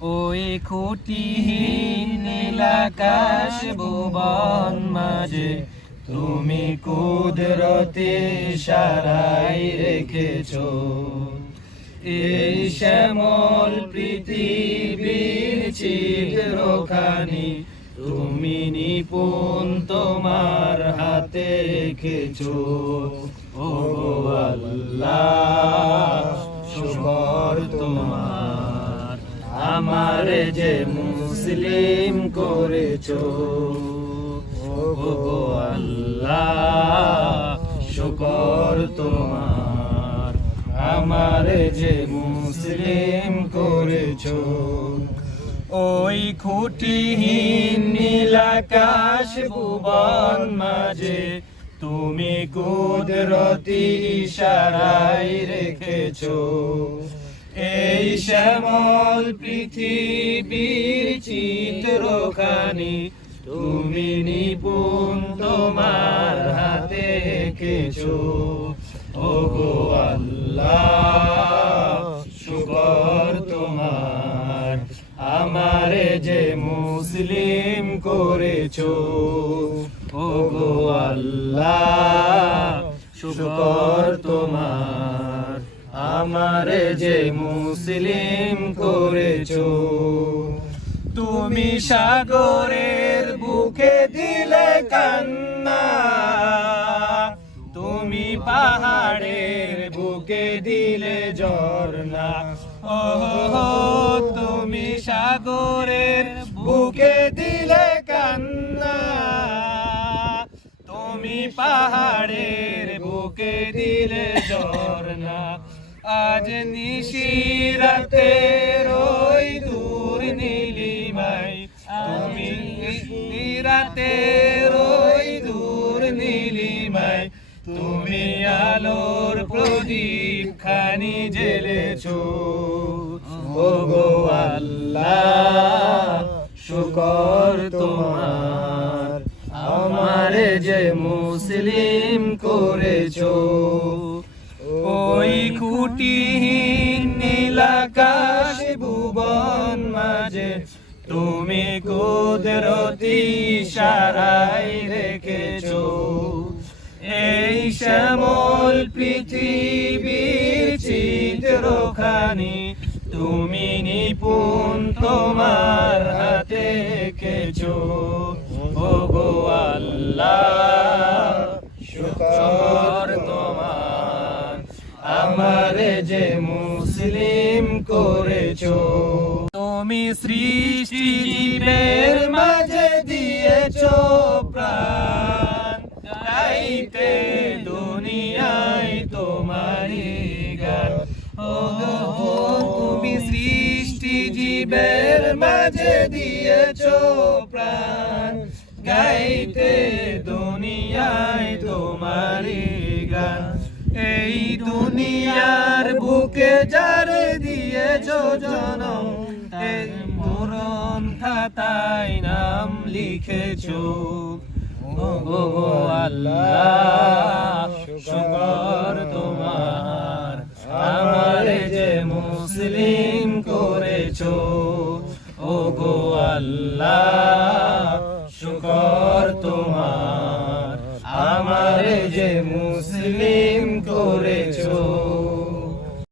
ওই খুঁটিহীন নীলাকাশ ভুবন মাঝে তুমি কুদরতে ইশারায় রেখেছো এই শ্যামল পৃথিবীর ছিদ্রখানি তুমি নিপুণ তোমার হাতে এঁকেছো। ও আল্লাহ শুকর তোমার, আমারে যে মুসলিম করেছো। ও আল্লাহ শুকর তোমার, আমারে যে মুসলিম করেছো। ওই খুঁটিহীন নীলাকাশ ভুবন মাঝে তুমি কুদরতি ইশারায় রেখেছো এই শ্যামল পৃথিবীর চিত্রখানি তুমি নিপুণ তোমার হাতে এঁকেছো। ও গো আল্লাহ শুকর তোমার, আমারে যে মুসলিম করেছো। ও গো আল্লাহ শুকর তোমার, আমারে যে মুসলিম করেছো। তুমি সাগরের বুকে দিলে কান্না, তুমি পাহাড়ের বুকে দিলে ঝরনা। ও তুমি সাগরের বুকে দিলে কান্না, তুমি পাহাড়ের বুকে দিলে ঝরনা। আজ নিশিরাতে ওই দূর নীলিমায়, তুমি নিরাতে ওই দূর নীলিমায় তুমি আলোর প্রদীপ খানি জ্বেলেছো। ও গো আল্লাহ শুকর তোমার, আমারে যে মুসলিম করেছো। ওই খুঁটিহীন নীলাকাশ ভুবন মাঝে তুমি কুদরতি ইশারায় রেখেছো এই শ্যামল পৃথিবীর চিত্রখানি তুমি নিপুণ তোমার হাতে এঁকেছো। ও গো আল্লাহ শুকর তোমার, আমারে যে মুসলিম করেছো। তুমি সৃষ্টি জীবের মাঝে দিয়েছো প্রাণ, গাইতে দুনিয়ায় তোমারি গান। ও তুমি সৃষ্টি জীবের মাঝে দিয়েছো প্রাণ, গাইতে দুনিয়ায় তোমারি গান। এই দুনিয়ার বুকে যারে দিয়েছো জনম, এই মরণ খাতায় নাম লিখেছো। ও গো আল্লাহ শুকর তোমার, আমারে যে মুসলিম করেছো। ও গো আল্লাহ